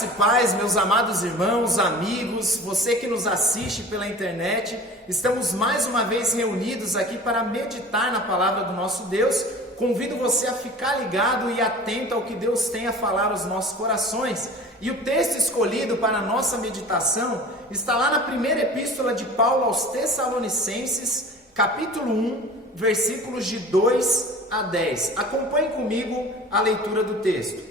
Graça e paz, meus amados irmãos, amigos, você que nos assiste pela internet, estamos mais uma vez reunidos aqui para meditar na palavra do nosso Deus. Convido você a ficar ligado e atento ao que Deus tem a falar aos nossos corações. E o texto escolhido para a nossa meditação está lá na primeira epístola de Paulo aos Tessalonicenses, capítulo 1, versículos de 2 a 10. Acompanhe comigo a leitura do texto.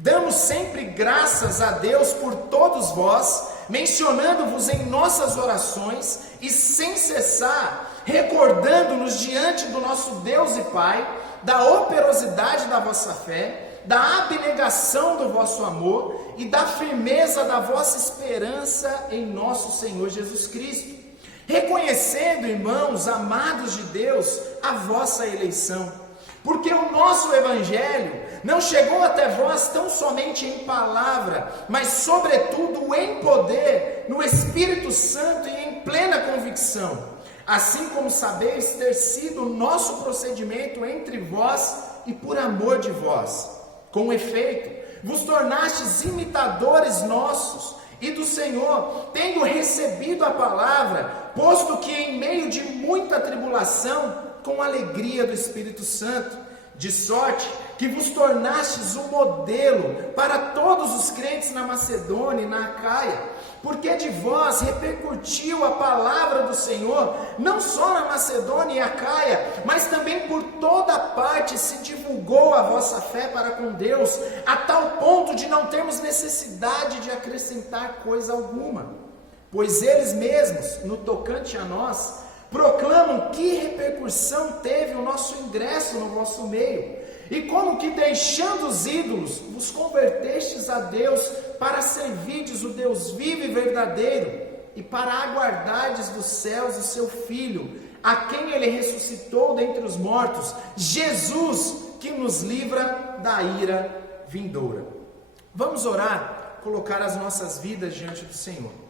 Damos sempre graças a Deus por todos vós, mencionando-vos em nossas orações e sem cessar, recordando-nos diante do nosso Deus e Pai, da operosidade da vossa fé, da abnegação do vosso amor e da firmeza da vossa esperança em nosso Senhor Jesus Cristo. Reconhecendo, irmãos, amados de Deus, a vossa eleição. Porque o nosso Evangelho não chegou até vós tão somente em palavra, mas sobretudo em poder, no Espírito Santo e em plena convicção. Assim como sabeis ter sido o nosso procedimento entre vós e por amor de vós. Com efeito, vos tornastes imitadores nossos e do Senhor, tendo recebido a palavra, posto que em meio de muita tribulação, com alegria do Espírito Santo, de sorte que vos tornastes um modelo para todos os crentes na Macedônia e na Acaia, porque de vós repercutiu a palavra do Senhor, não só na Macedônia e Acaia, mas também por toda parte se divulgou a vossa fé para com Deus, a tal ponto de não termos necessidade de acrescentar coisa alguma, pois eles mesmos, no tocante a nós, proclamam que repercussão teve o nosso ingresso no vosso meio, e como que deixando os ídolos, vos convertestes a Deus para servirdes o Deus vivo e verdadeiro, e para aguardardes dos céus o seu Filho, a quem ele ressuscitou dentre os mortos, Jesus, que nos livra da ira vindoura. Vamos orar, colocar as nossas vidas diante do Senhor.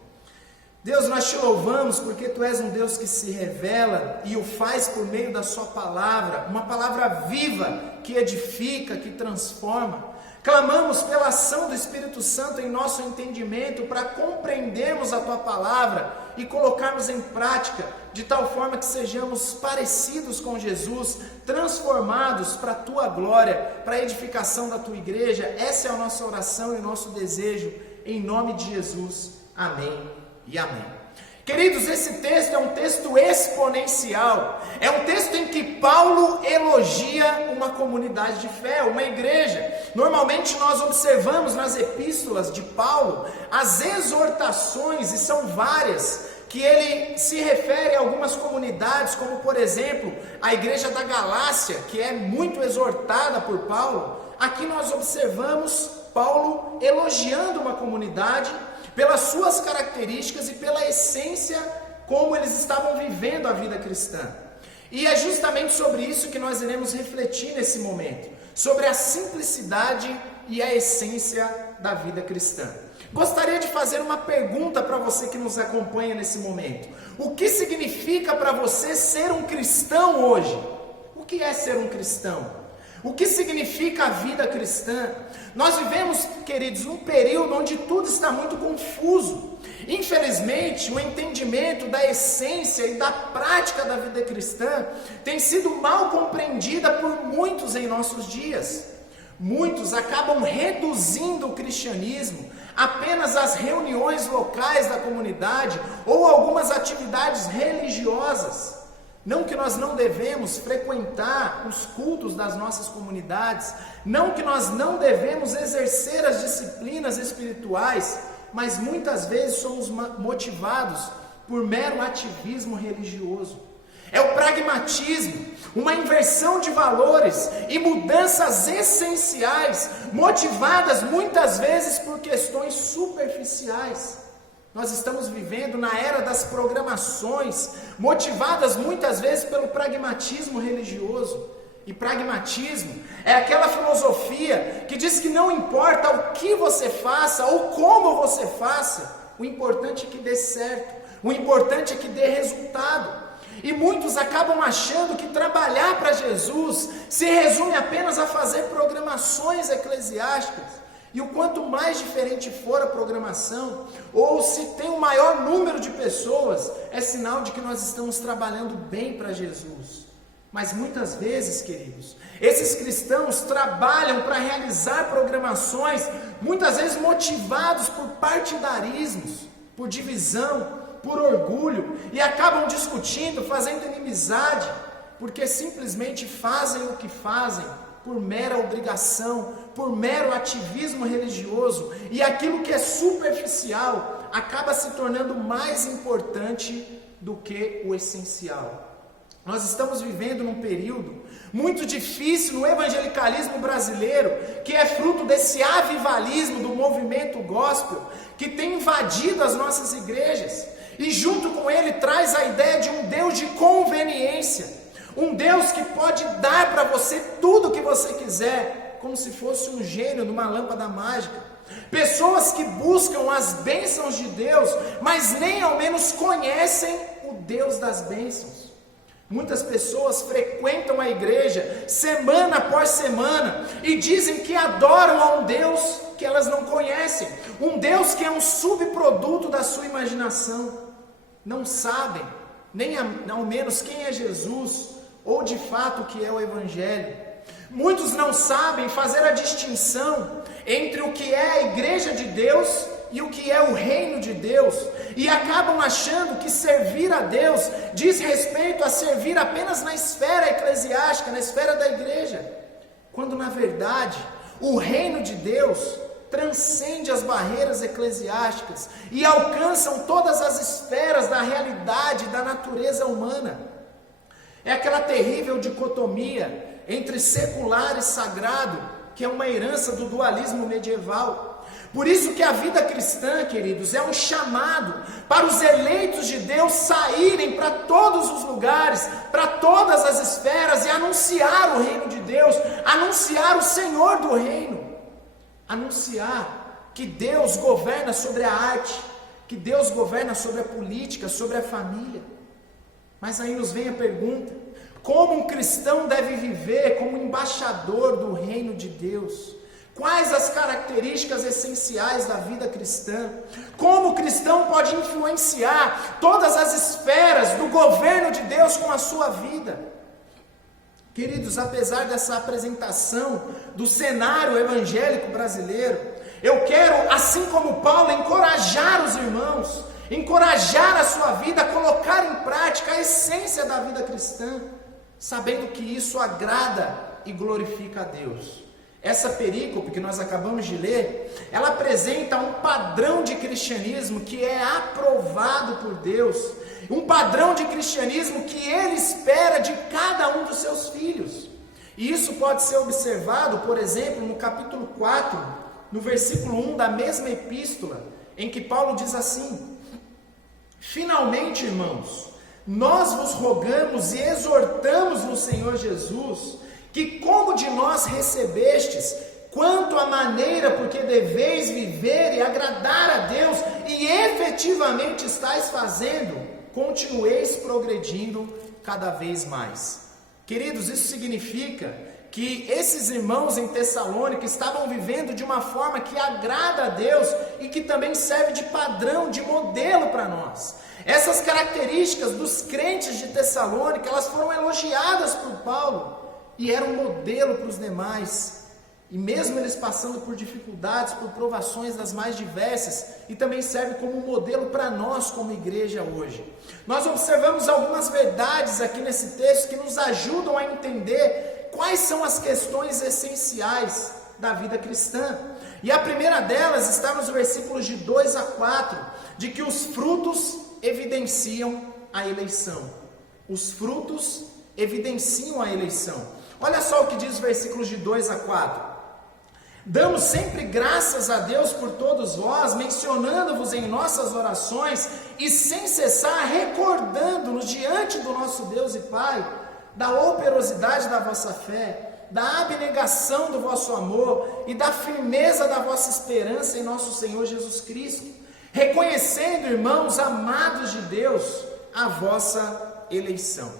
Deus, nós te louvamos porque Tu és um Deus que se revela e o faz por meio da Sua palavra, uma palavra viva que edifica, que transforma. Clamamos pela ação do Espírito Santo em nosso entendimento para compreendermos a Tua palavra e colocarmos em prática de tal forma que sejamos parecidos com Jesus, transformados para a Tua glória, para a edificação da Tua igreja. Essa é a nossa oração e o nosso desejo, em nome de Jesus. Amém. E amém. Queridos, esse texto é um texto exponencial, é um texto em que Paulo elogia uma comunidade de fé, uma igreja. Normalmente nós observamos nas epístolas de Paulo as exortações, e são várias, que ele se refere a algumas comunidades, como por exemplo, a igreja da Galácia, que é muito exortada por Paulo. Aqui nós observamos Paulo elogiando uma comunidade, pelas suas características e pela essência como eles estavam vivendo a vida cristã. E é justamente sobre isso que nós iremos refletir nesse momento, sobre a simplicidade e a essência da vida cristã. Gostaria de fazer uma pergunta para você que nos acompanha nesse momento. O que significa para você ser um cristão hoje? O que é ser um cristão? O que significa a vida cristã? Nós vivemos, queridos, um período onde tudo está muito confuso. Infelizmente, o entendimento da essência e da prática da vida cristã tem sido mal compreendida por muitos em nossos dias. Muitos acabam reduzindo o cristianismo apenas às reuniões locais da comunidade ou algumas atividades religiosas. Não que nós não devemos frequentar os cultos das nossas comunidades, não que nós não devemos exercer as disciplinas espirituais, mas muitas vezes somos motivados por mero ativismo religioso. É o pragmatismo, uma inversão de valores e mudanças essenciais, motivadas muitas vezes por questões superficiais. Nós estamos vivendo na era das programações, motivadas muitas vezes pelo pragmatismo religioso. E pragmatismo é aquela filosofia que diz que não importa o que você faça ou como você faça, o importante é que dê certo, o importante é que dê resultado. E muitos acabam achando que trabalhar para Jesus se resume apenas a fazer programações eclesiásticas. E o quanto mais diferente for a programação, ou se tem um maior número de pessoas, é sinal de que nós estamos trabalhando bem para Jesus. Mas muitas vezes, queridos, esses cristãos trabalham para realizar programações, muitas vezes motivados por partidarismos, por divisão, por orgulho, e acabam discutindo, fazendo inimizade, porque simplesmente fazem o que fazem por mera obrigação, por mero ativismo religioso, e aquilo que é superficial acaba se tornando mais importante do que o essencial. Nós estamos vivendo num período muito difícil no evangelicalismo brasileiro, que é fruto desse avivalismo do movimento gospel, que tem invadido as nossas igrejas, e junto com ele traz a ideia de um Deus de conveniência, um Deus que pode dar para você tudo o que você quiser, como se fosse um gênio numa lâmpada mágica. Pessoas que buscam as bênçãos de Deus, mas nem ao menos conhecem o Deus das bênçãos. Muitas pessoas frequentam a igreja semana após semana e dizem que adoram a um Deus que elas não conhecem, um Deus que é um subproduto da sua imaginação. Não sabem nem ao menos quem é Jesus ou de fato o que é o Evangelho. Muitos não sabem fazer a distinção entre o que é a igreja de Deus e o que é o reino de Deus, e acabam achando que servir a Deus diz respeito a servir apenas na esfera eclesiástica, na esfera da igreja, quando na verdade o reino de Deus transcende as barreiras eclesiásticas e alcançam todas as esferas da realidade da natureza humana. É aquela terrível dicotomia entre secular e sagrado, que é uma herança do dualismo medieval. Por isso que a vida cristã, queridos, é um chamado para os eleitos de Deus saírem para todos os lugares, para todas as esferas e anunciar o reino de Deus, anunciar o Senhor do reino, anunciar que Deus governa sobre a arte, que Deus governa sobre a política, sobre a família. Mas aí nos vem a pergunta: como um cristão deve viver como embaixador do reino de Deus? Quais as características essenciais da vida cristã? Como o cristão pode influenciar todas as esferas do governo de Deus com a sua vida? Queridos, apesar dessa apresentação do cenário evangélico brasileiro, eu quero, assim como Paulo, encorajar os irmãos, encorajar a sua vida a colocar em prática a essência da vida cristã, sabendo que isso agrada e glorifica a Deus. Essa perícope que nós acabamos de ler, ela apresenta um padrão de cristianismo que é aprovado por Deus, um padrão de cristianismo que Ele espera de cada um dos seus filhos. E isso pode ser observado, por exemplo, no capítulo 4, no versículo 1 da mesma epístola, em que Paulo diz assim: finalmente, irmãos, nós vos rogamos e exortamos no Senhor Jesus, que como de nós recebestes, quanto à maneira porque deveis viver e agradar a Deus, e efetivamente estáis fazendo, continueis progredindo cada vez mais. Queridos, isso significa que esses irmãos em Tessalônica estavam vivendo de uma forma que agrada a Deus e que também serve de padrão, de modelo para nós. Essas características dos crentes de Tessalônica, elas foram elogiadas por Paulo e eram um modelo para os demais. E mesmo eles passando por dificuldades, por provações das mais diversas, e também serve como um modelo para nós como igreja hoje. Nós observamos algumas verdades aqui nesse texto que nos ajudam a entender quais são as questões essenciais da vida cristã. E a primeira delas está nos versículos de 2 a 4, de que os frutos evidenciam a eleição. Os frutos evidenciam a eleição. Olha só o que diz os versículos de 2 a 4. Damos sempre graças a Deus por todos vós, mencionando-vos em nossas orações e sem cessar recordando-nos diante do nosso Deus e Pai da operosidade da vossa fé, da abnegação do vosso amor e da firmeza da vossa esperança em nosso Senhor Jesus Cristo, reconhecendo, irmãos amados de Deus, a vossa eleição.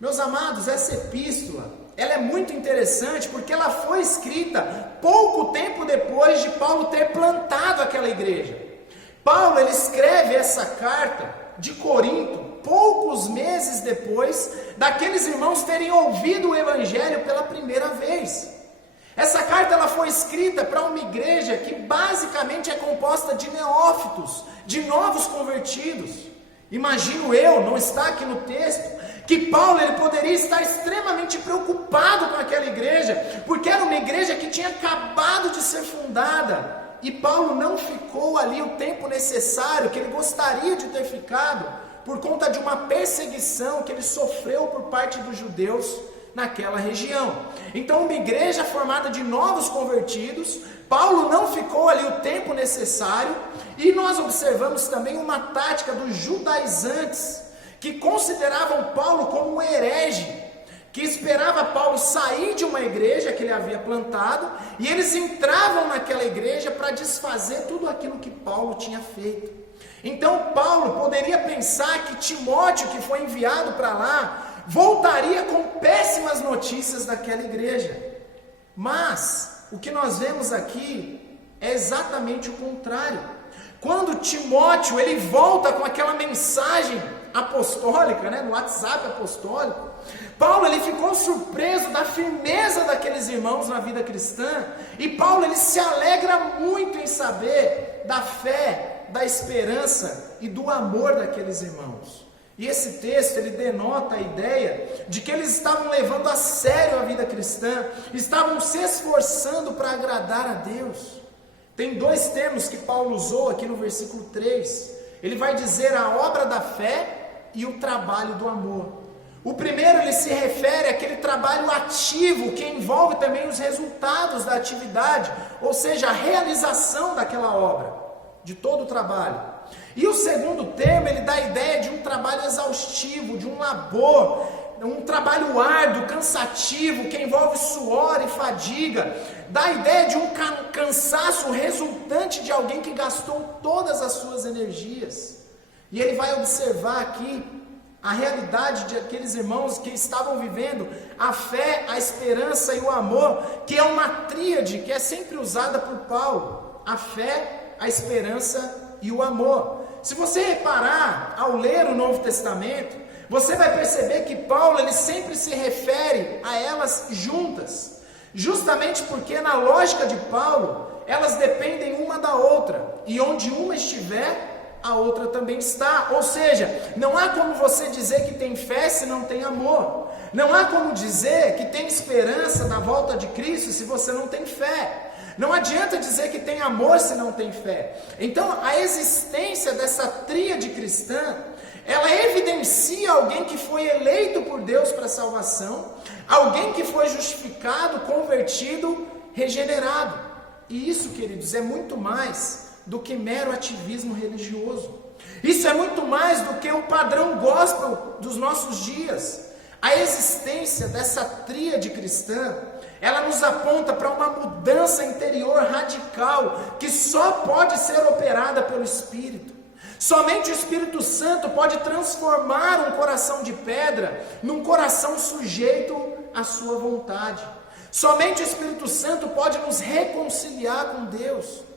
Meus amados, essa epístola, ela é muito interessante porque ela foi escrita pouco tempo depois de Paulo ter plantado aquela igreja. Paulo, ele escreve essa carta de Corinto poucos meses depois daqueles irmãos terem ouvido o evangelho pela primeira vez. Essa carta ela foi escrita para uma igreja que basicamente é composta de neófitos, de novos convertidos. Imagino eu, não está aqui no texto, que Paulo ele poderia estar extremamente preocupado com aquela igreja, porque era uma igreja que tinha acabado de ser fundada, e Paulo não ficou ali o tempo necessário que ele gostaria de ter ficado, por conta de uma perseguição que ele sofreu por parte dos judeus naquela região. Então, uma igreja formada de novos convertidos, Paulo não ficou ali o tempo necessário, e nós observamos também uma tática dos judaizantes, que consideravam Paulo como um herege, que esperava Paulo sair de uma igreja que ele havia plantado, e eles entravam naquela igreja para desfazer tudo aquilo que Paulo tinha feito. Então Paulo poderia pensar que Timóteo, que foi enviado para lá, voltaria com péssimas notícias daquela igreja. Mas o que nós vemos aqui é exatamente o contrário. Quando Timóteo ele volta com aquela mensagem apostólica, no WhatsApp apostólico, Paulo ele ficou surpreso da firmeza daqueles irmãos na vida cristã, e Paulo ele se alegra muito em saber da fé, da esperança e do amor daqueles irmãos. E esse texto ele denota a ideia de que eles estavam levando a sério a vida cristã, estavam se esforçando para agradar a Deus. Tem dois termos que Paulo usou aqui no versículo 3. Ele vai dizer a obra da fé e o trabalho do amor. O primeiro ele se refere àquele trabalho ativo que envolve também os resultados da atividade, ou seja, a realização daquela obra, de todo o trabalho. E o segundo termo ele dá a ideia de um trabalho exaustivo, de um labor, um trabalho árduo, cansativo, que envolve suor e fadiga, dá a ideia de um cansaço resultante de alguém que gastou todas as suas energias. E ele vai observar aqui a realidade de aqueles irmãos que estavam vivendo a fé, a esperança e o amor, que é uma tríade que é sempre usada por Paulo: a fé, a esperança e o amor. Se você reparar ao ler o Novo Testamento, você vai perceber que Paulo ele sempre se refere a elas juntas, justamente porque na lógica de Paulo elas dependem uma da outra, e onde uma estiver, a outra também está. Ou seja, não há como você dizer que tem fé se não tem amor. Não há como dizer que tem esperança da volta de Cristo se você não tem fé. Não adianta dizer que tem amor se não tem fé. Então, a existência dessa tríade cristã, ela evidencia alguém que foi eleito por Deus para a salvação, alguém que foi justificado, convertido, regenerado. E isso, queridos, é muito mais do que mero ativismo religioso. Isso é muito mais do que o padrão gospel dos nossos dias. A existência dessa tríade cristã, ela nos aponta para uma mudança interior radical, que só pode ser operada pelo Espírito. Somente o Espírito Santo pode transformar um coração de pedra num coração sujeito à sua vontade. Somente o Espírito Santo pode nos reconciliar com Deus.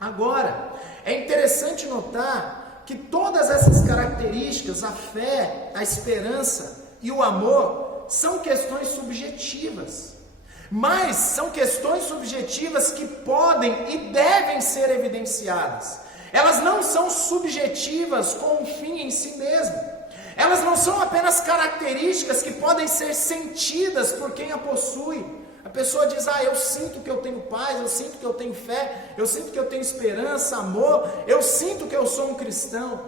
Agora, é interessante notar que todas essas características, a fé, a esperança e o amor, são questões subjetivas. Mas são questões subjetivas que podem e devem ser evidenciadas. Elas não são subjetivas com um fim em si mesmo. Elas não são apenas características que podem ser sentidas por quem a possui. A pessoa diz: eu sinto que eu tenho paz, eu sinto que eu tenho fé, eu sinto que eu tenho esperança, amor, eu sinto que eu sou um cristão.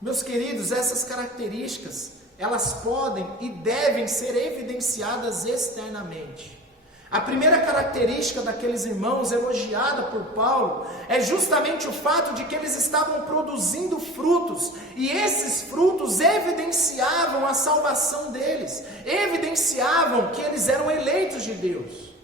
Meus queridos, essas características, elas podem e devem ser evidenciadas externamente. A primeira característica daqueles irmãos, elogiada por Paulo, é justamente o fato de que eles estavam produzindo frutos, e esses frutos evidenciavam a salvação deles, evidenciavam que eles eram eleitos de Deus.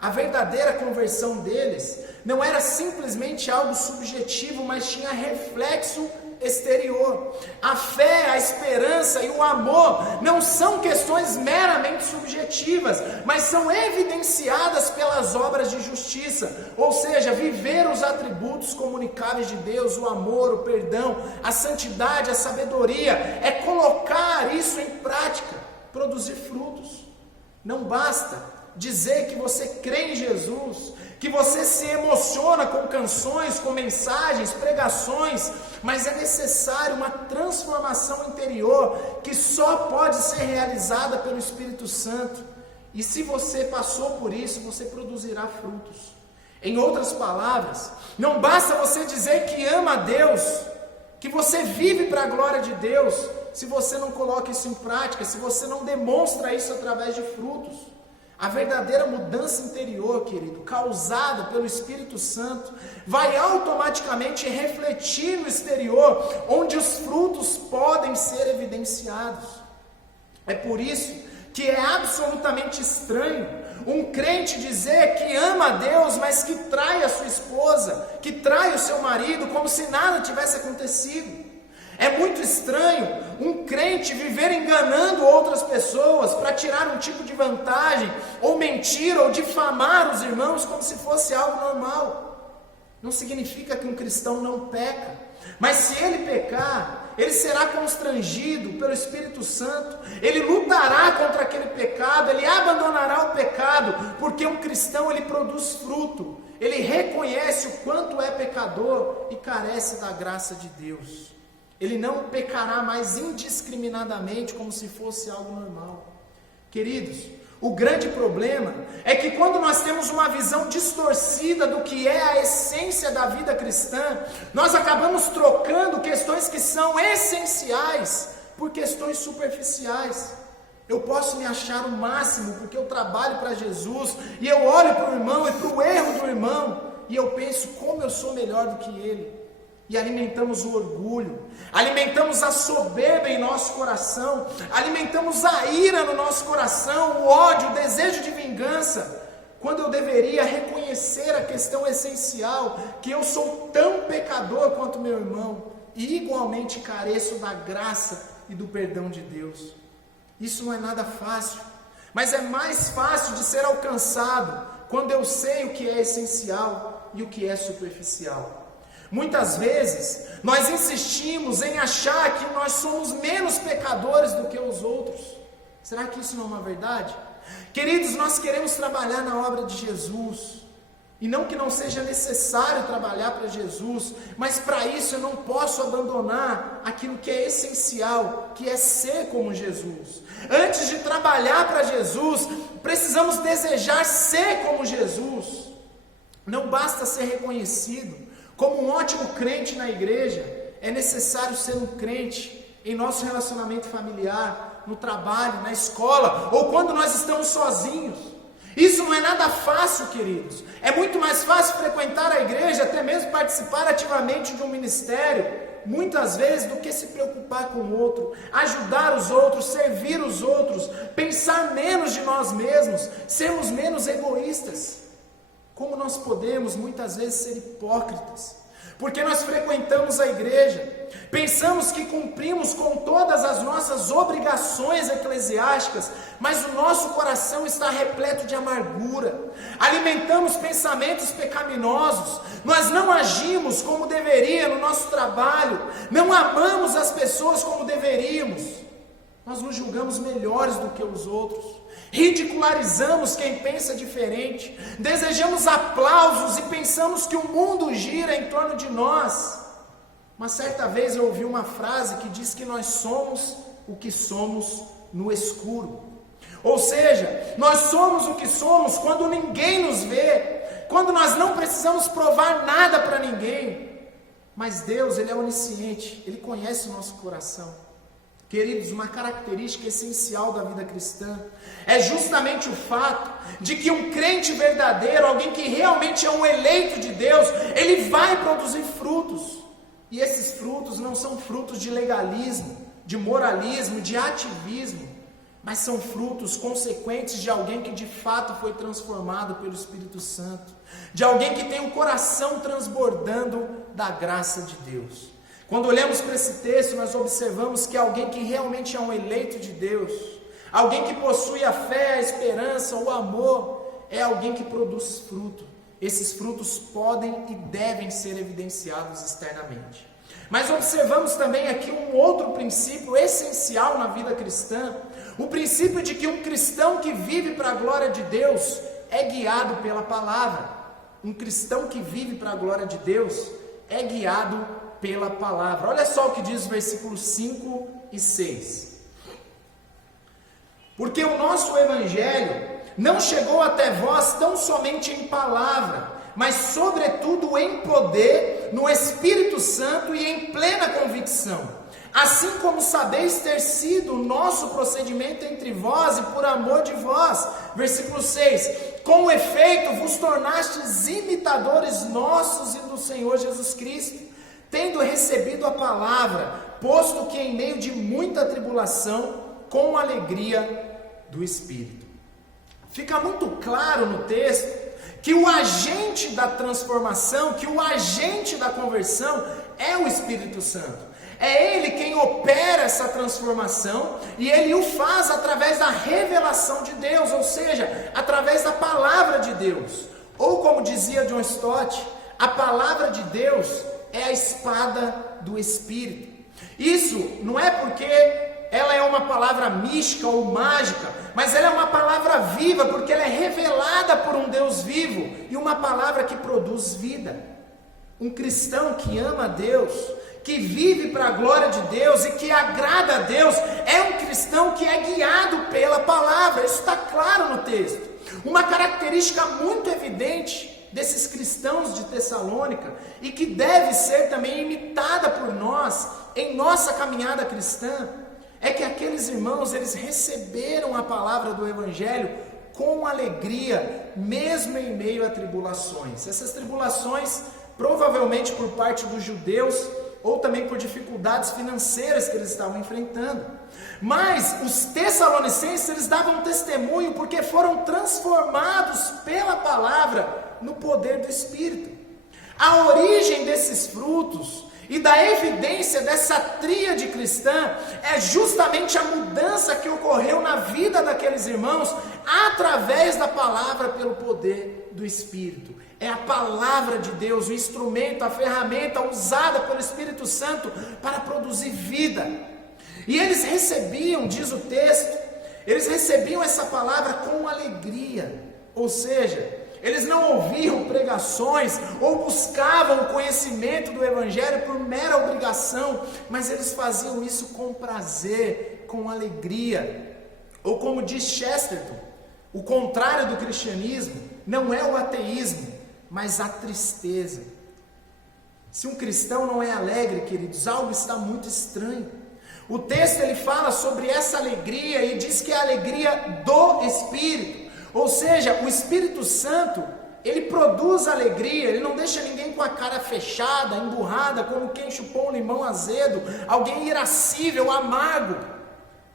A verdadeira conversão deles não era simplesmente algo subjetivo, mas tinha reflexo exterior. A fé, a esperança e o amor não são questões meramente subjetivas, mas são evidenciadas pelas obras de justiça, ou seja, viver os atributos comunicáveis de Deus, o amor, o perdão, a santidade, a sabedoria, é colocar isso em prática, produzir frutos. Não basta dizer que você crê em Jesus, que você se emociona com canções, com mensagens, pregações, mas é necessário uma transformação interior que só pode ser realizada pelo Espírito Santo. E se você passou por isso, você produzirá frutos. Em outras palavras, não basta você dizer que ama a Deus, que você vive para a glória de Deus, se você não coloca isso em prática, se você não demonstra isso através de frutos. A verdadeira mudança interior, querido, causada pelo Espírito Santo, vai automaticamente refletir no exterior, onde os frutos podem ser evidenciados. É por isso que é absolutamente estranho um crente dizer que ama a Deus, mas que trai a sua esposa, que trai o seu marido, como se nada tivesse acontecido. É muito estranho um crente viver enganando outras pessoas para tirar um tipo de vantagem, ou mentir, ou difamar os irmãos como se fosse algo normal. Não significa que um cristão não peca, mas se ele pecar, ele será constrangido pelo Espírito Santo, ele lutará contra aquele pecado, ele abandonará o pecado, porque um cristão ele produz fruto, ele reconhece o quanto é pecador e carece da graça de Deus. Ele não pecará mais indiscriminadamente como se fosse algo normal. Queridos, o grande problema é que quando nós temos uma visão distorcida do que é a essência da vida cristã, nós acabamos trocando questões que são essenciais por questões superficiais. Eu posso me achar o máximo porque eu trabalho para Jesus, e eu olho para o irmão e para o erro do irmão, e eu penso como eu sou melhor do que ele. E alimentamos o orgulho, alimentamos a soberba em nosso coração, alimentamos a ira no nosso coração, o ódio, o desejo de vingança, quando eu deveria reconhecer a questão essencial, que eu sou tão pecador quanto meu irmão, e igualmente careço da graça e do perdão de Deus. Isso não é nada fácil, mas é mais fácil de ser alcançado, quando eu sei o que é essencial e o que é superficial. Muitas vezes, nós insistimos em achar que nós somos menos pecadores do que os outros. Será que isso não é uma verdade? Queridos, nós queremos trabalhar na obra de Jesus. E não que não seja necessário trabalhar para Jesus, mas para isso eu não posso abandonar aquilo que é essencial, que é ser como Jesus. Antes de trabalhar para Jesus, precisamos desejar ser como Jesus. Não basta ser reconhecido como um ótimo crente na igreja, é necessário ser um crente em nosso relacionamento familiar, no trabalho, na escola, ou quando nós estamos sozinhos. Isso não é nada fácil, queridos. É muito mais fácil frequentar a igreja, até mesmo participar ativamente de um ministério, muitas vezes, do que se preocupar com o outro, ajudar os outros, servir os outros, pensar menos de nós mesmos, sermos menos egoístas. Como nós podemos muitas vezes ser hipócritas, porque nós frequentamos a igreja, pensamos que cumprimos com todas as nossas obrigações eclesiásticas, mas o nosso coração está repleto de amargura, alimentamos pensamentos pecaminosos, nós não agimos como deveria no nosso trabalho, não amamos as pessoas como deveríamos, nós nos julgamos melhores do que os outros, ridicularizamos quem pensa diferente, desejamos aplausos e pensamos que o mundo gira em torno de nós. Uma certa vez eu ouvi uma frase que diz que nós somos o que somos no escuro. Ou seja, nós somos o que somos quando ninguém nos vê, quando nós não precisamos provar nada para ninguém. Mas Deus, Ele é onisciente, Ele conhece o nosso coração. Queridos, uma característica essencial da vida cristã é justamente o fato de que um crente verdadeiro, alguém que realmente é um eleito de Deus, ele vai produzir frutos. E esses frutos não são frutos de legalismo, de moralismo, de ativismo, mas são frutos consequentes de alguém que de fato foi transformado pelo Espírito Santo, de alguém que tem o coração transbordando da graça de Deus. Quando olhamos para esse texto, nós observamos que alguém que realmente é um eleito de Deus, alguém que possui a fé, a esperança, o amor, é alguém que produz fruto. Esses frutos podem e devem ser evidenciados externamente. Mas observamos também aqui um outro princípio essencial na vida cristã, o princípio de que um cristão que vive para a glória de Deus é guiado pela palavra. Um cristão que vive para a glória de Deus é guiado pela palavra. Olha só o que diz os versículos 5 e 6. Porque o nosso evangelho não chegou até vós tão somente em palavra, mas sobretudo em poder, no Espírito Santo e em plena convicção. Assim como sabeis ter sido o nosso procedimento entre vós e por amor de vós. Versículo 6. Com efeito vos tornastes imitadores nossos e do Senhor Jesus Cristo, tendo recebido a palavra, posto que em meio de muita tribulação, com alegria do Espírito. Fica muito claro no texto que o agente da transformação, que o agente da conversão é o Espírito Santo. É Ele quem opera essa transformação e Ele o faz através da revelação de Deus, ou seja, através da palavra de Deus. Ou como dizia John Stott, a palavra de Deus é a espada do Espírito. Isso não é porque ela é uma palavra mística ou mágica, mas ela é uma palavra viva, porque ela é revelada por um Deus vivo e uma palavra que produz vida. Um cristão que ama a Deus, que vive para a glória de Deus e que agrada a Deus, é um cristão que é guiado pela palavra. Isso está claro no texto. Uma característica muito evidente desses cristãos de Tessalônica e que deve ser também imitada por nós em nossa caminhada cristã, é que aqueles irmãos, eles receberam a palavra do Evangelho com alegria, mesmo em meio a tribulações. Essas tribulações, provavelmente por parte dos judeus, ou também por dificuldades financeiras que eles estavam enfrentando. Mas os tessalonicenses, eles davam testemunho porque foram transformados pela palavra no poder do Espírito. A origem desses frutos e da evidência dessa tríade cristã é justamente a mudança que ocorreu na vida daqueles irmãos através da palavra pelo poder do Espírito. É a palavra de Deus, o instrumento, a ferramenta usada pelo Espírito Santo para produzir vida. E eles recebiam, diz o texto, eles recebiam essa palavra com alegria, ou seja, eles não ouviam pregações ou buscavam o conhecimento do Evangelho por mera obrigação, mas eles faziam isso com prazer, com alegria. Ou como diz Chesterton, o contrário do cristianismo não é o ateísmo, mas a tristeza. Se um cristão não é alegre, queridos, algo está muito estranho. O texto ele fala sobre essa alegria e diz que é a alegria do Espírito. Ou seja, o Espírito Santo, ele produz alegria, ele não deixa ninguém com a cara fechada, emburrada, como quem chupou um limão azedo, alguém irascível, amargo.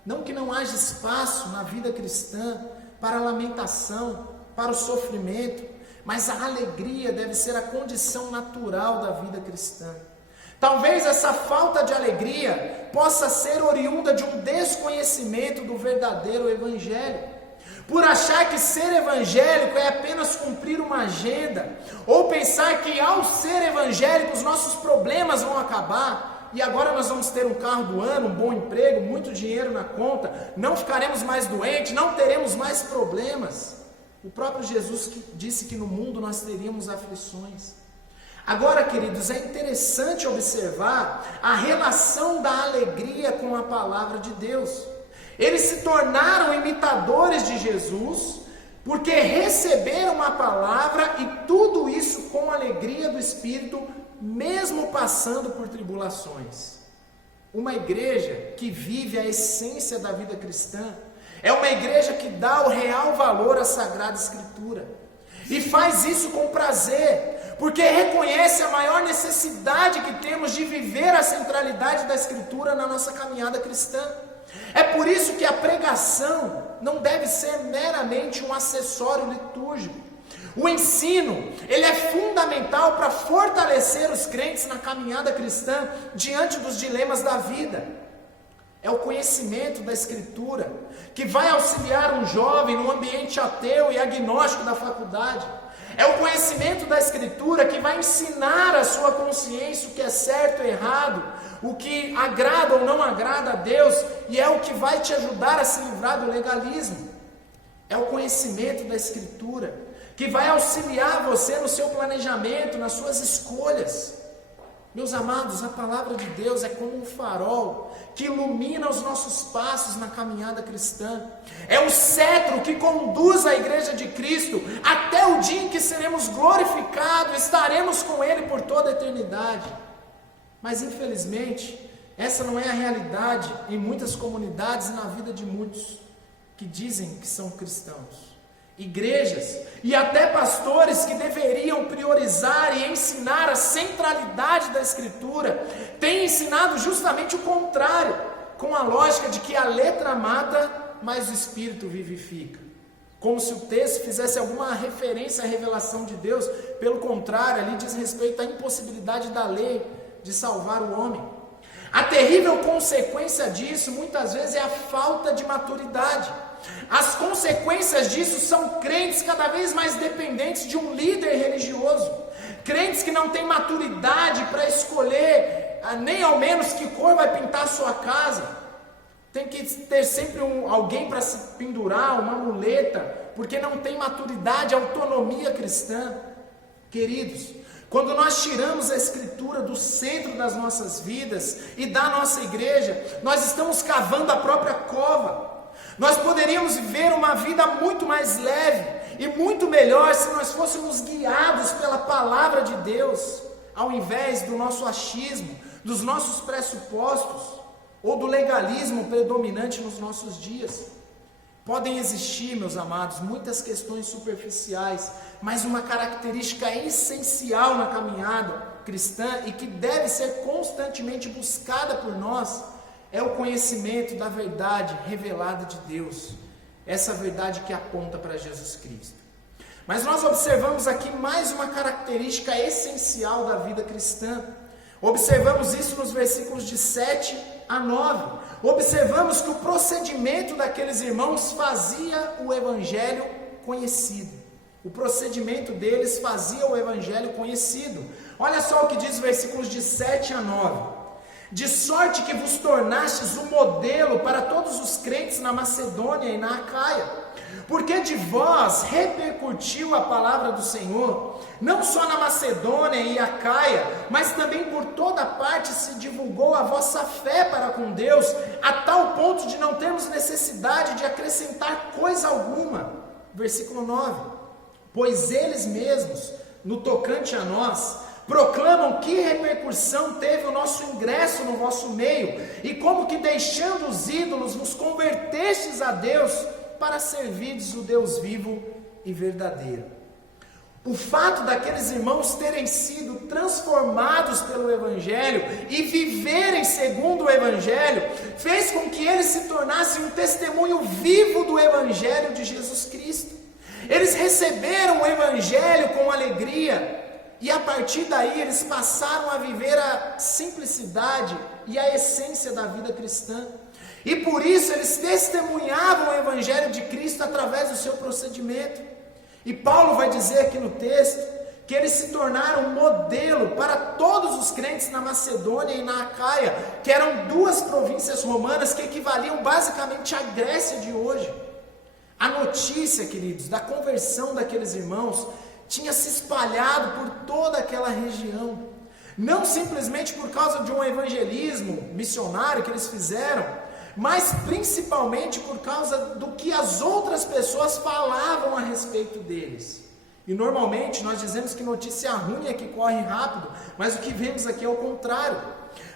Não que não haja espaço na vida cristã para a lamentação, para o sofrimento, mas a alegria deve ser a condição natural da vida cristã. Talvez essa falta de alegria possa ser oriunda de um desconhecimento do verdadeiro Evangelho. Por achar que ser evangélico é apenas cumprir uma agenda, ou pensar que ao ser evangélico os nossos problemas vão acabar, e agora nós vamos ter um carro do ano, um bom emprego, muito dinheiro na conta, não ficaremos mais doentes, não teremos mais problemas. O próprio Jesus disse que no mundo nós teríamos aflições. Agora, queridos, é interessante observar a relação da alegria com a palavra de Deus. Eles se tornaram imitadores de Jesus, porque receberam a palavra e tudo isso com alegria do Espírito, mesmo passando por tribulações. Uma igreja que vive a essência da vida cristã é uma igreja que dá o real valor à Sagrada Escritura e faz isso com prazer, porque reconhece a maior necessidade que temos de viver a centralidade da Escritura na nossa caminhada cristã. É por isso que a pregação não deve ser meramente um acessório litúrgico. O ensino, ele é fundamental para fortalecer os crentes na caminhada cristã diante dos dilemas da vida. É o conhecimento da Escritura que vai auxiliar um jovem no ambiente ateu e agnóstico da faculdade. É o conhecimento da Escritura que vai ensinar a sua consciência o que é certo e errado, o que agrada ou não agrada a Deus, e é o que vai te ajudar a se livrar do legalismo. É o conhecimento da Escritura que vai auxiliar você no seu planejamento, nas suas escolhas. Meus amados, a palavra de Deus é como um farol que ilumina os nossos passos na caminhada cristã. É o cetro que conduz a igreja de Cristo até o dia em que seremos glorificados, estaremos com Ele por toda a eternidade. Mas infelizmente, essa não é a realidade em muitas comunidades e na vida de muitos que dizem que são cristãos. Igrejas e até pastores que deveriam priorizar e ensinar a centralidade da Escritura têm ensinado justamente o contrário, com a lógica de que a letra mata, mas o Espírito vivifica. Como se o texto fizesse alguma referência à revelação de Deus. Pelo contrário, ali diz respeito à impossibilidade da lei de salvar o homem. A terrível consequência disso muitas vezes é a falta de maturidade. As consequências disso são crentes cada vez mais dependentes de um líder religioso, crentes que não têm maturidade para escolher nem ao menos que cor vai pintar a sua casa. Tem que ter sempre alguém para se pendurar, uma muleta, porque não tem maturidade, autonomia cristã. Queridos, quando nós tiramos a Escritura do centro das nossas vidas e da nossa igreja, nós estamos cavando a própria cova. Nós poderíamos viver uma vida muito mais leve e muito melhor se nós fôssemos guiados pela palavra de Deus, ao invés do nosso achismo, dos nossos pressupostos ou do legalismo predominante nos nossos dias. Podem existir, meus amados, muitas questões superficiais, mas uma característica essencial na caminhada cristã e que deve ser constantemente buscada por nós é o conhecimento da verdade revelada de Deus, essa verdade que aponta para Jesus Cristo. Mas nós observamos aqui mais uma característica essencial da vida cristã. Observamos isso nos versículos de 7 a 9. Observamos que o procedimento daqueles irmãos fazia o evangelho conhecido. O procedimento deles fazia o evangelho conhecido. Olha só o que diz os versículos de 7 a 9. De sorte que vos tornastes um modelo para todos os crentes na Macedônia e na Acaia, porque de vós repercutiu a palavra do Senhor, não só na Macedônia e Acaia, mas também por toda parte se divulgou a vossa fé para com Deus, a tal ponto de não termos necessidade de acrescentar coisa alguma. Versículo 9. Pois eles mesmos, no tocante a nós, proclamam que repercussão teve o nosso ingresso no vosso meio, e como que deixando os ídolos vos convertestes a Deus, para servirdes o Deus vivo e verdadeiro. O fato daqueles irmãos terem sido transformados pelo Evangelho e viverem segundo o Evangelho, fez com que eles se tornassem um testemunho vivo do Evangelho de Jesus Cristo. Eles receberam o Evangelho com alegria, e a partir daí eles passaram a viver a simplicidade e a essência da vida cristã. E por isso eles testemunhavam o Evangelho de Cristo através do seu procedimento. E Paulo vai dizer aqui no texto que eles se tornaram um modelo para todos os crentes na Macedônia e na Acaia, que eram duas províncias romanas que equivaliam basicamente à Grécia de hoje. A notícia, queridos, da conversão daqueles irmãos tinha se espalhado por toda aquela região, não simplesmente por causa de um evangelismo missionário que eles fizeram, mas principalmente por causa do que as outras pessoas falavam a respeito deles. E normalmente nós dizemos que notícia ruim é que corre rápido, mas o que vemos aqui é o contrário.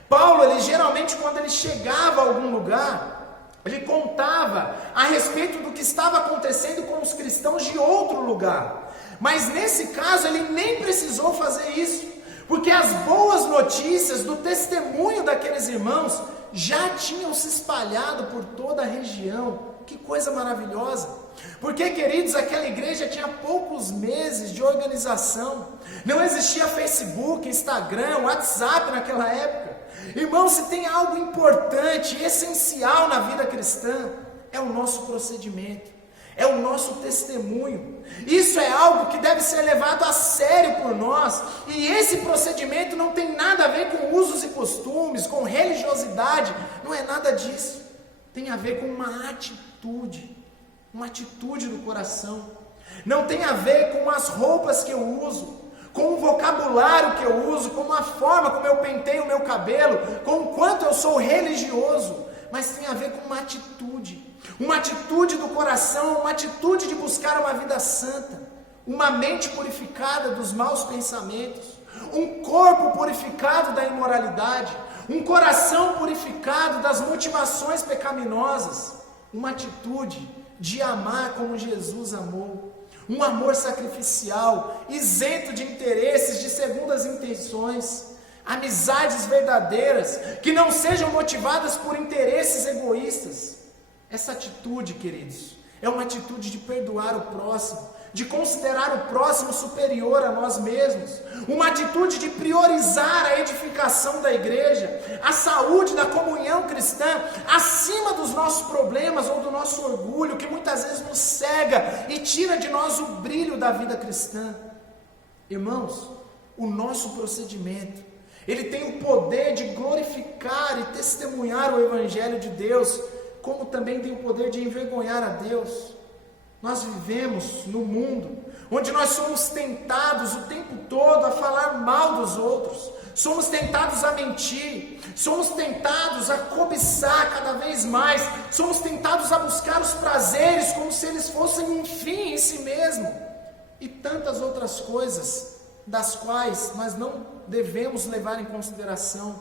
Paulo, ele geralmente quando ele chegava a algum lugar, ele contava a respeito do que estava acontecendo com os cristãos de outro lugar. Mas nesse caso ele nem precisou fazer isso, porque as boas notícias do testemunho daqueles irmãos já tinham se espalhado por toda a região. Que coisa maravilhosa! Porque, queridos, aquela igreja tinha poucos meses de organização. Não existia Facebook, Instagram, WhatsApp naquela época. Irmão, se tem algo importante, essencial na vida cristã, é o nosso procedimento, é o nosso testemunho. Isso é algo que deve ser levado a sério por nós. E esse procedimento não tem nada a ver com usos e costumes, com religiosidade. Não é nada disso. Tem a ver com uma atitude do coração. Não tem a ver com as roupas que eu uso, com o vocabulário que eu uso, com a forma como eu penteio o meu cabelo, com o quanto eu sou religioso, mas tem a ver com uma atitude do coração, uma atitude de buscar uma vida santa, uma mente purificada dos maus pensamentos, um corpo purificado da imoralidade, um coração purificado das motivações pecaminosas, uma atitude de amar como Jesus amou, um amor sacrificial, isento de interesses, de segundas intenções, amizades verdadeiras, que não sejam motivadas por interesses egoístas. Essa atitude, queridos, é uma atitude de perdoar o próximo, de considerar o próximo superior a nós mesmos, uma atitude de priorizar a edificação da igreja, a saúde da comunhão cristã, acima dos nossos problemas ou do nosso orgulho, que muitas vezes nos cega e tira de nós o brilho da vida cristã. Irmãos, o nosso procedimento, ele tem o poder de glorificar e testemunhar o Evangelho de Deus, como também tem o poder de envergonhar a Deus. Nós vivemos no mundo onde nós somos tentados o tempo todo a falar mal dos outros, somos tentados a mentir, somos tentados a cobiçar cada vez mais, somos tentados a buscar os prazeres como se eles fossem um fim em si mesmo, e tantas outras coisas das quais nós não devemos levar em consideração.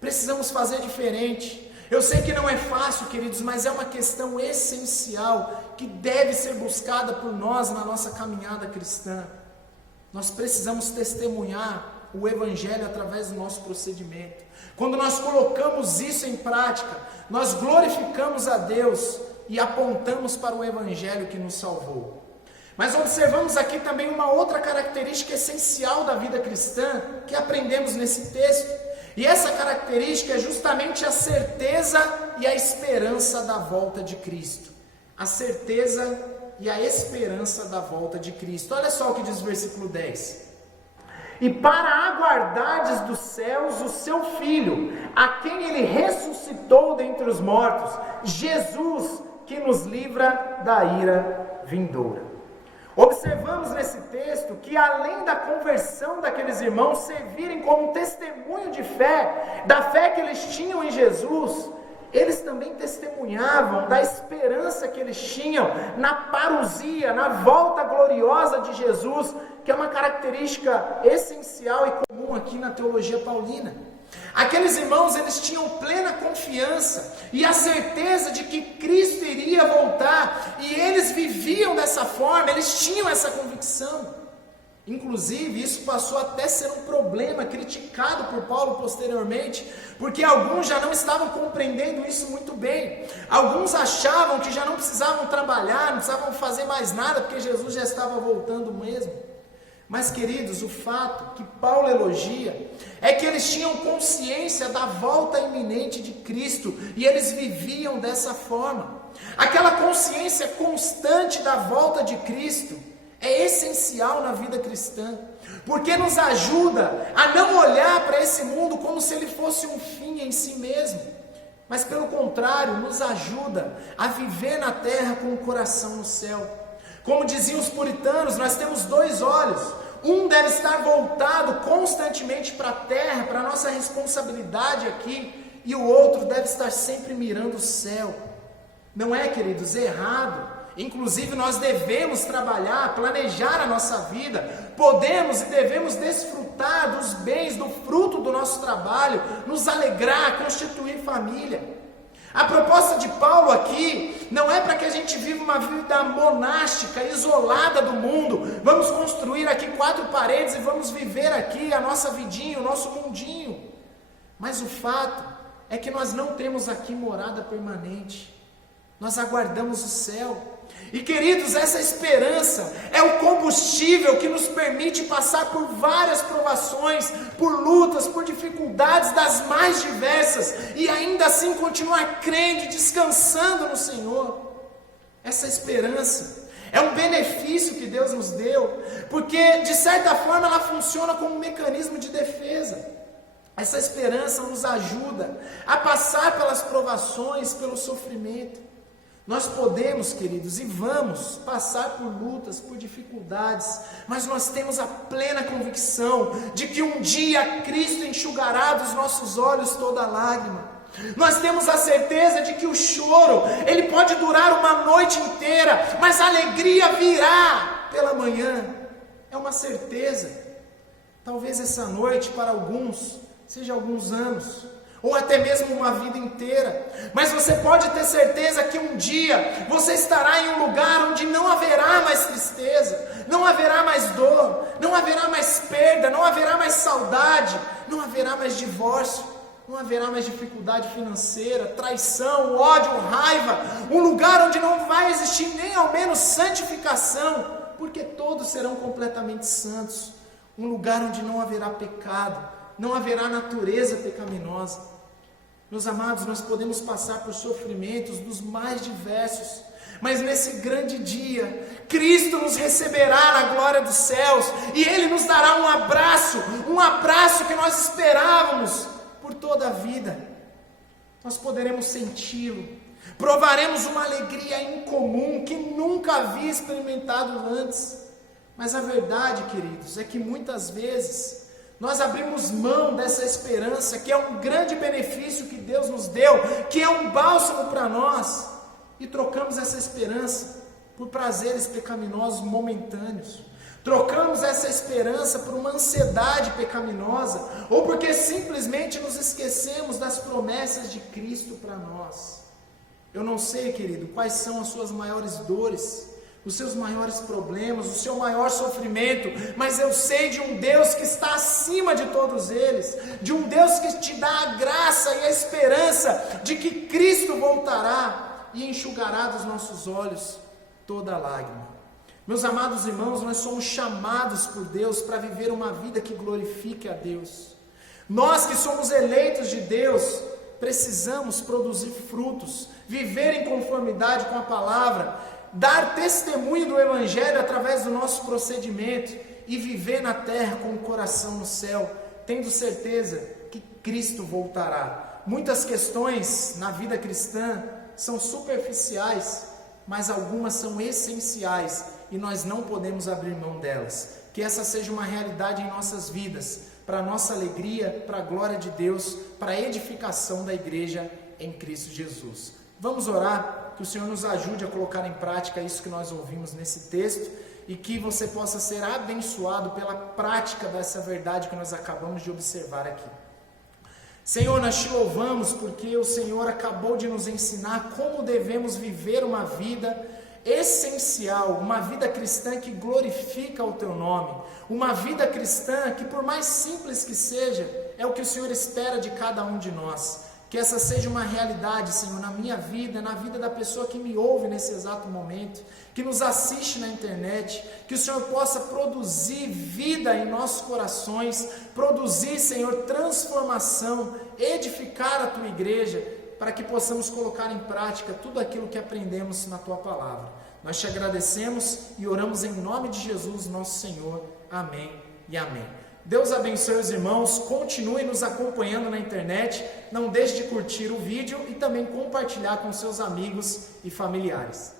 Precisamos fazer diferente. Eu sei que não é fácil, queridos, mas é uma questão essencial que deve ser buscada por nós na nossa caminhada cristã. Nós precisamos testemunhar o Evangelho através do nosso procedimento. Quando nós colocamos isso em prática, nós glorificamos a Deus e apontamos para o Evangelho que nos salvou. Mas observamos aqui também uma outra característica essencial da vida cristã que aprendemos nesse texto. E essa característica é justamente a certeza e a esperança da volta de Cristo. A certeza e a esperança da volta de Cristo. Olha só o que diz o versículo 10. E para aguardardes dos céus o seu Filho, a quem ele ressuscitou dentre os mortos, Jesus, que nos livra da ira vindoura. Observamos nesse texto que além da conversão daqueles irmãos servirem como um testemunho de fé, da fé que eles tinham em Jesus, eles também testemunhavam da esperança que eles tinham na parousia, na volta gloriosa de Jesus, que é uma característica essencial e comum aqui na teologia paulina. Aqueles irmãos, eles tinham plena confiança e a certeza de que Cristo iria voltar, e eles viviam dessa forma, eles tinham essa convicção. Inclusive, isso passou até a ser um problema criticado por Paulo posteriormente, porque alguns já não estavam compreendendo isso muito bem. Alguns achavam que já não precisavam trabalhar, não precisavam fazer mais nada, porque Jesus já estava voltando mesmo. Mas, queridos, o fato que Paulo elogia é que eles tinham consciência da volta iminente de Cristo e eles viviam dessa forma. Aquela consciência constante da volta de Cristo é essencial na vida cristã, porque nos ajuda a não olhar para esse mundo como se ele fosse um fim em si mesmo, mas pelo contrário, nos ajuda a viver na terra com o coração no céu. Como diziam os puritanos, nós temos dois olhos. Um deve estar voltado constantemente para a terra, para a nossa responsabilidade aqui, e o outro deve estar sempre mirando o céu. Não é, queridos, errado. Inclusive nós devemos trabalhar, planejar a nossa vida. Podemos e devemos desfrutar dos bens, do fruto do nosso trabalho, nos alegrar, constituir família. A proposta de Paulo aqui não é para que a gente viva uma vida monástica, isolada do mundo. Vamos construir aqui 4 paredes e vamos viver aqui a nossa vidinha, o nosso mundinho. Mas o fato é que nós não temos aqui morada permanente, nós aguardamos o céu. E queridos, essa esperança é o combustível que nos permite passar por várias provações, por lutas, por dificuldades das mais diversas, e ainda assim continuar crendo e descansando no Senhor. Essa esperança é um benefício que Deus nos deu, porque de certa forma ela funciona como um mecanismo de defesa. Essa esperança nos ajuda a passar pelas provações, pelo sofrimento. Nós podemos, queridos, e vamos passar por lutas, por dificuldades, mas nós temos a plena convicção de que um dia Cristo enxugará dos nossos olhos toda lágrima. Nós temos a certeza de que o choro, ele pode durar uma noite inteira, mas a alegria virá pela manhã. É uma certeza. Talvez essa noite para alguns seja alguns anos, ou até mesmo uma vida inteira, mas você pode ter certeza que um dia você estará em um lugar onde não haverá mais tristeza, não haverá mais dor, não haverá mais perda, não haverá mais saudade, não haverá mais divórcio, não haverá mais dificuldade financeira, traição, ódio, raiva, um lugar onde não vai existir nem ao menos santificação, porque todos serão completamente santos, um lugar onde não haverá pecado, não haverá natureza pecaminosa. Meus amados, nós podemos passar por sofrimentos dos mais diversos, mas nesse grande dia, Cristo nos receberá na glória dos céus, e Ele nos dará um abraço que nós esperávamos por toda a vida. Nós poderemos senti-lo, provaremos uma alegria incomum que nunca havia experimentado antes. Mas a verdade, queridos, é que muitas vezes nós abrimos mão dessa esperança, que é um grande benefício que Deus nos deu, que é um bálsamo para nós, e trocamos essa esperança por prazeres pecaminosos momentâneos. Trocamos essa esperança por uma ansiedade pecaminosa, ou porque simplesmente nos esquecemos das promessas de Cristo para nós. Eu não sei, querido, quais são as suas maiores dores, os seus maiores problemas, o seu maior sofrimento, mas eu sei de um Deus que está acima de todos eles, de um Deus que te dá a graça e a esperança de que Cristo voltará e enxugará dos nossos olhos toda a lágrima. Meus amados irmãos, nós somos chamados por Deus para viver uma vida que glorifique a Deus. Nós que somos eleitos de Deus, precisamos produzir frutos, viver em conformidade com a palavra, dar testemunho do Evangelho através do nosso procedimento e viver na terra com o coração no céu, tendo certeza que Cristo voltará. Muitas questões na vida cristã são superficiais, mas algumas são essenciais e nós não podemos abrir mão delas. Que essa seja uma realidade em nossas vidas, para a nossa alegria, para a glória de Deus, para a edificação da igreja em Cristo Jesus. Vamos orar, que o Senhor nos ajude a colocar em prática isso que nós ouvimos nesse texto e que você possa ser abençoado pela prática dessa verdade que nós acabamos de observar aqui. Senhor, nós te louvamos porque o Senhor acabou de nos ensinar como devemos viver uma vida essencial, uma vida cristã que glorifica o teu nome, uma vida cristã que, por mais simples que seja, é o que o Senhor espera de cada um de nós. Que essa seja uma realidade, Senhor, na minha vida, na vida da pessoa que me ouve nesse exato momento, que nos assiste na internet, que o Senhor possa produzir vida em nossos corações, produzir, Senhor, transformação, edificar a tua igreja, para que possamos colocar em prática tudo aquilo que aprendemos na tua palavra. Nós te agradecemos e oramos em nome de Jesus, nosso Senhor. Amém e amém. Deus abençoe os irmãos, continue nos acompanhando na internet, não deixe de curtir o vídeo e também compartilhar com seus amigos e familiares.